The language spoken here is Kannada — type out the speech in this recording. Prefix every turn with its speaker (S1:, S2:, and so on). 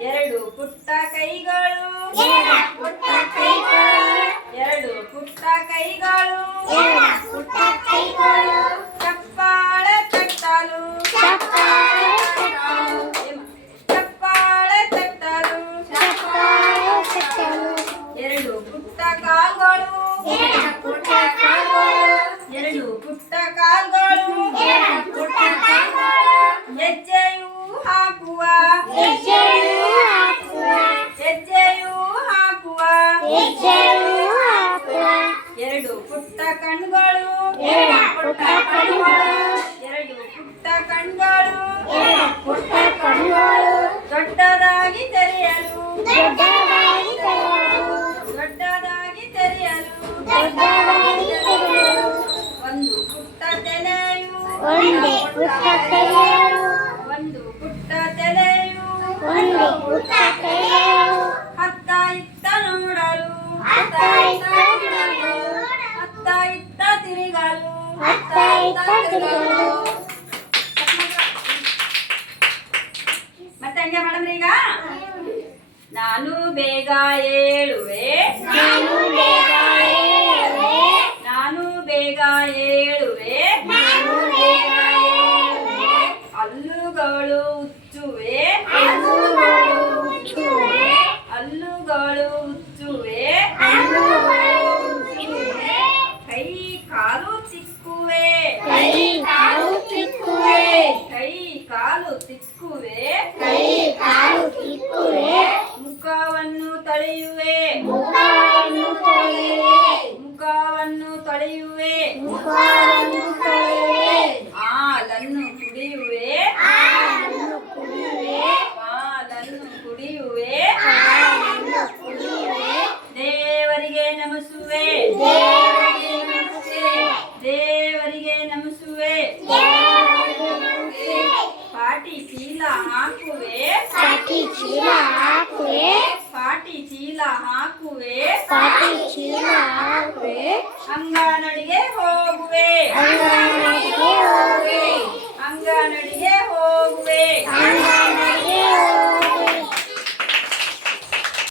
S1: ಎರಡು ಪುಟ್ಟ ಕೈಗಳು.
S2: ಪುಟ್ಟ
S1: ಕೈಗಳು.
S2: ಎರಡು ಪುಟ್ಟ
S1: ಕೈಗಳು. ಪುಟ್ಟ
S2: ಕೈಗಳು. ಪುಟ್ಟ ಕಣ್ಗಳು.
S1: ಪುಟ್ಟ ಕಣ್ಣುಗಳು
S2: ಎರಡು ಪುಟ್ಟ ಕಣ್ಗಳು.
S1: ಪುಟ್ಟ ಕಣ್ಣುಗಳು
S2: ದೊಡ್ಡದಾಗಿ ತೆರೆಯಲು.
S1: ದೊಡ್ಡದಾಗಿ ತೆರೆಯಲು.
S2: ದೊಡ್ಡದಾಗಿ ತೆರೆಯಲು.
S1: ದೊಡ್ಡದಾಗಿ ತೆರೆಯಲು
S2: ಒಂದು ಪುಟ್ಟ ತೆನೆಯು.
S1: ಒಂದೇ ಪುಟ್ಟ ತೆರೆಯಲು
S2: ಮತ್ತೆ ಹಂಗೆ ಮಾಡಮ್ರಿ ಈಗ ನಾನು ಬೇಗ ಏಳುವೆ
S1: ನಾನು ಬೇಗ ಏಳುವೆ
S2: ನಾನು ಬೇಗ ಏಳುವೆ
S1: ನಾನು
S2: ತಿಕ್ಕುವೆ.
S1: ಕೈ ಕಾಲು ತಿಕ್ಕುವೆ.
S2: ಮುಖವನ್ನು ತೊಳೆಯುವೆ.
S1: ಮುಖವನ್ನು ತೊಳೆಯುವೆ.
S2: ಮುಖವನ್ನು ತೊಳೆಯುವೆ.
S1: ಮುಖವನ್ನು ತೊಳೆಯುವೆ.
S2: ಹಾಲನ್ನು ಪಾಟಿ ಚೀಲ ಹಾಕುವೆ
S1: ಪಾಟಿ ಚೀಲ ಹಾಕುವೆ
S2: ಪಾಟಿ ಚೀಲ ಹಾಕುವೆ
S1: ಪಾಟಿ ಚೀಲ ಹಾಕುವೆ
S2: ಅಂಗನಡಿಗೆ ಹೋಗುವೆ